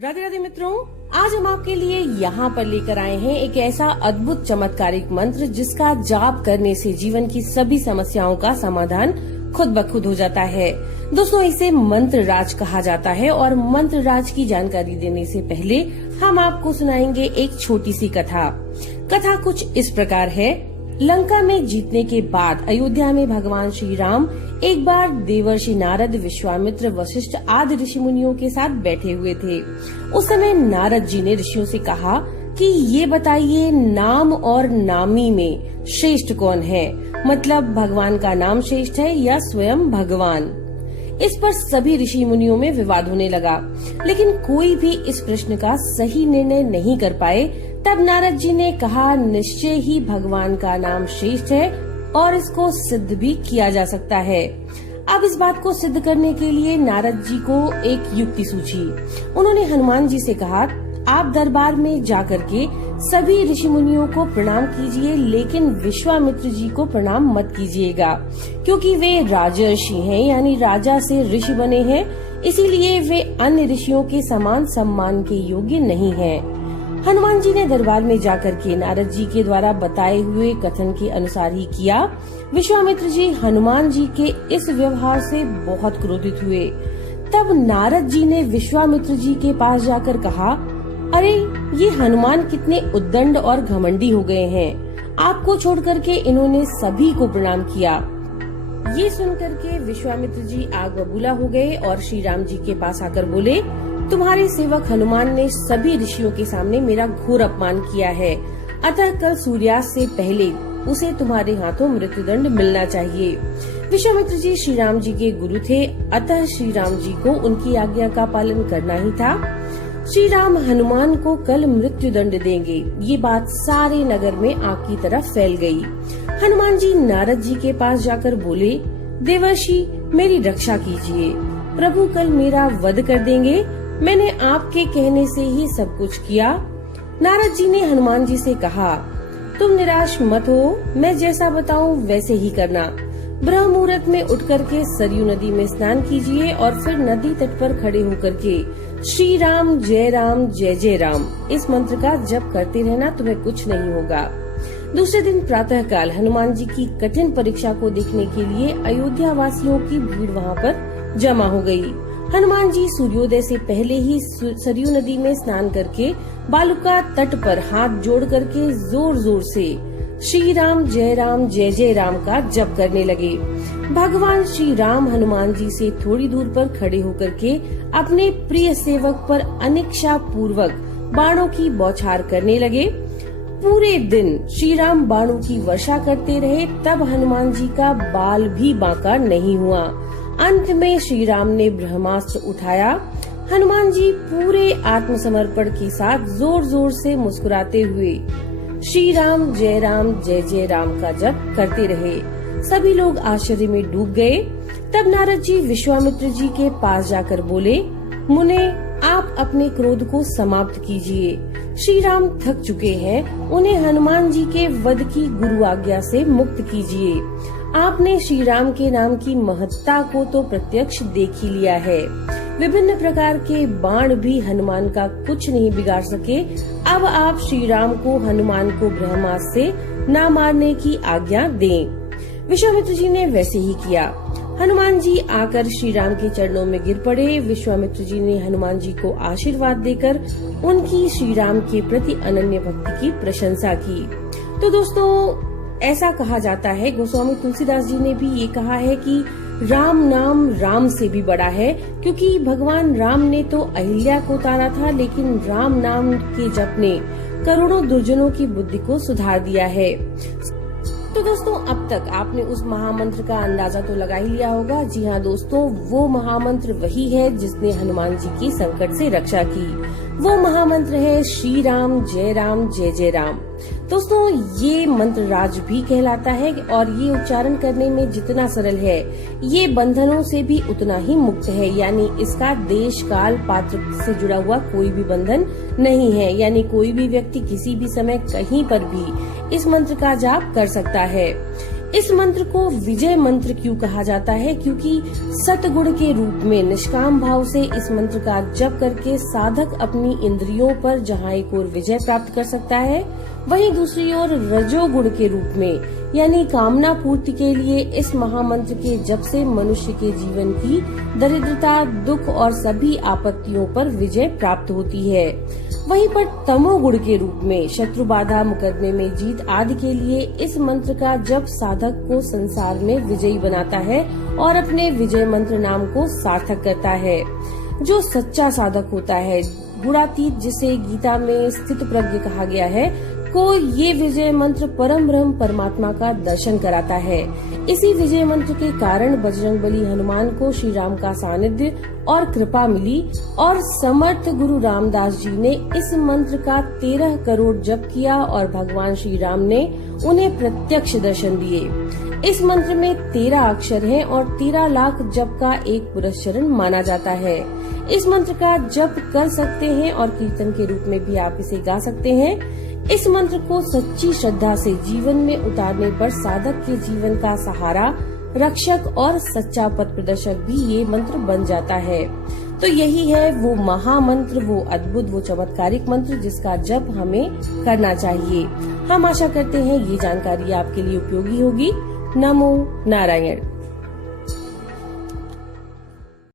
राधे राधे मित्रों, आज हम आपके लिए यहाँ पर लेकर आए हैं एक ऐसा अद्भुत चमत्कारिक मंत्र जिसका जाप करने से जीवन की सभी समस्याओं का समाधान खुद ब खुद हो जाता है। दोस्तों, इसे मंत्र राज कहा जाता है और मंत्र राज की जानकारी देने से पहले हम आपको सुनाएंगे एक छोटी सी कथा। कथा कुछ इस प्रकार है। लंका में जीतने के बाद अयोध्या में भगवान श्री राम एक बार देवर्षि नारद, विश्वामित्र, वशिष्ठ आदि ऋषि मुनियों के साथ बैठे हुए थे। उस समय नारद जी ने ऋषियों से कहा कि ये बताइए, नाम और नामी में श्रेष्ठ कौन है? मतलब भगवान का नाम श्रेष्ठ है या स्वयं भगवान? इस पर सभी ऋषि मुनियों में विवाद होने लगा, लेकिन कोई भी इस प्रश्न का सही निर्णय नहीं कर पाए। तब नारद जी ने कहा, निश्चय ही भगवान का नाम श्रेष्ठ है और इसको सिद्ध भी किया जा सकता है। अब इस बात को सिद्ध करने के लिए नारद जी को एक युक्ति सूझी। उन्होंने हनुमान जी से कहा, आप दरबार में जाकर के सभी ऋषि मुनियों को प्रणाम कीजिए, लेकिन विश्वामित्र जी को प्रणाम मत कीजिएगा, क्योंकि वे राजर्षि हैं, यानी राजा से ऋषि बने हैं, इसीलिए वे अन्य ऋषियों के समान सम्मान के योग्य नहीं हैं। हनुमान जी ने दरबार में जाकर के नारद जी के द्वारा बताए हुए कथन के अनुसार ही किया। विश्वामित्र जी हनुमान जी के इस व्यवहार से बहुत क्रोधित हुए। तब नारद जी ने विश्वामित्र जी के पास जाकर कहा, अरे ये हनुमान कितने उद्दंड और घमंडी हो गए हैं। आपको छोड़ करके इन्होंने सभी को प्रणाम किया। ये सुनकर के विश्वामित्र जी आग बबूला हो गए और श्री राम जी के पास आकर बोले, तुम्हारे सेवक हनुमान ने सभी ऋषियों के सामने मेरा घोर अपमान किया है, अतः कल सूर्यास्त से पहले उसे तुम्हारे हाथों मृत्युदंड मिलना चाहिए। विश्वामित्र जी श्री राम जी के गुरु थे, अतः श्री राम जी को उनकी आज्ञा का पालन करना ही था। श्री राम हनुमान को कल मृत्युदंड देंगे। ये बात सारे नगर में आग की तरह फैल गई। हनुमान जी नारद जी के पास जाकर बोले, देवर्षि मेरी रक्षा कीजिए, प्रभु कल मेरा वध कर देंगे। मैंने आपके कहने से ही सब कुछ किया। नारद जी ने हनुमान जी से कहा, तुम निराश मत हो, मैं जैसा बताऊं वैसे ही करना। ब्रह्म मुहूर्त में उठ करके सरयू नदी में स्नान कीजिए और फिर नदी तट पर खड़े होकर के श्री राम जय जय राम इस मंत्र का जप करते रहना, तुम्हें कुछ नहीं होगा। दूसरे दिन प्रातः काल हनुमान जी की कठिन परीक्षा को देखने के लिए अयोध्या वासियों की भीड़ वहाँ पर जमा हो गयी। हनुमान जी सूर्योदय से पहले ही सरयू नदी में स्नान करके बालुका तट पर हाथ जोड़ करके जोर जोर से श्री राम जय जय राम का जप करने लगे। भगवान श्री राम हनुमान जी से थोड़ी दूर पर खड़े होकर के अपने प्रिय सेवक पर अनिच्छा पूर्वक बाणों की बौछार करने लगे। पूरे दिन श्री राम बाणों की वर्षा करते रहे, तब हनुमान जी का बाल भी बांका नहीं हुआ। अंत में श्री राम ने ब्रह्मास्त्र उठाया। हनुमान जी पूरे आत्मसमर्पण के साथ जोर जोर से मुस्कुराते हुए श्री राम जय जय राम का जप करते रहे। सभी लोग आश्चर्य में डूब गए। तब नारद जी विश्वामित्र जी के पास जाकर बोले, मुने आप अपने क्रोध को समाप्त कीजिए। श्री राम थक चुके हैं, उन्हें हनुमान जी के वध की गुरु आज्ञा से मुक्त कीजिए। आपने श्री राम के नाम की महत्ता को तो प्रत्यक्ष देख ही लिया है। विभिन्न प्रकार के बाण भी हनुमान का कुछ नहीं बिगाड़ सके। अब आप श्री राम को हनुमान को ब्रह्मास्त्र से न मारने की आज्ञा दें। विश्वामित्र जी ने वैसे ही किया। हनुमान जी आकर श्री राम के चरणों में गिर पड़े। विश्वामित्र जी ने हनुमान जी को आशीर्वाद देकर उनकी श्री राम के प्रति अनन्य भक्ति की प्रशंसा की। तो दोस्तों, ऐसा कहा जाता है, गोस्वामी तुलसीदास जी ने भी ये कहा है कि राम नाम राम से भी बड़ा है, क्योंकि भगवान राम ने तो अहिल्या को उतारा था, लेकिन राम नाम के जप ने करोड़ों दुर्जनों की बुद्धि को सुधार दिया है। तो दोस्तों, अब तक आपने उस महामंत्र का अंदाजा तो लगा ही लिया होगा। जी हाँ दोस्तों, वो महामंत्र वही है जिसने हनुमान जी की संकट से रक्षा की। वो महामंत्र है श्री राम जय जय राम। दोस्तों, ये मंत्र राज भी कहलाता है और ये उच्चारण करने में जितना सरल है, ये बंधनों से भी उतना ही मुक्त है। यानी इसका देश काल पात्र से जुड़ा हुआ कोई भी बंधन नहीं है। यानी कोई भी व्यक्ति किसी भी समय कहीं पर भी इस मंत्र का जाप कर सकता है। इस मंत्र को विजय मंत्र क्यों कहा जाता है? क्योंकि सतगुण के रूप में निष्काम भाव से इस मंत्र का जप करके साधक अपनी इंद्रियों पर जहाँ एक ओर विजय प्राप्त कर सकता है, वहीं दूसरी ओर रजोगुण के रूप में यानी कामना पूर्ति के लिए इस महामंत्र के जप से मनुष्य के जीवन की दरिद्रता, दुख और सभी आपत्तियों पर विजय प्राप्त होती है। वहीं पर तमोगुण के रूप में शत्रु बाधा, मुकदमे में जीत आदि के लिए इस मंत्र का जप साधक को संसार में विजयी बनाता है और अपने विजय मंत्र नाम को सार्थक करता है। जो सच्चा साधक होता है, गुणातीत जिसे गीता में स्थित प्रज्ञ कहा गया है, को ये विजय मंत्र परम ब्रह्म परमात्मा का दर्शन कराता है। इसी विजय मंत्र के कारण बजरंगबली हनुमान को श्री राम का सानिध्य और कृपा मिली और समर्थ गुरु रामदास जी ने इस मंत्र का 13 करोड़ जप किया और भगवान श्री राम ने उन्हें प्रत्यक्ष दर्शन दिए। इस मंत्र में 13 अक्षर हैं और 13 लाख जप का एक पुरस्चरण माना जाता है। इस मंत्र का जप कर सकते हैं और कीर्तन के रूप में भी आप इसे गा सकते हैं। इस मंत्र को सच्ची श्रद्धा से जीवन में उतारने पर साधक के जीवन का सहारा, रक्षक और सच्चा पथ प्रदर्शक भी ये मंत्र बन जाता है। तो यही है वो महामंत्र, वो अद्भुत, वो चमत्कारिक मंत्र जिसका जप हमें करना चाहिए। हम आशा करते हैं ये जानकारी आपके लिए उपयोगी होगी। नमो नारायण।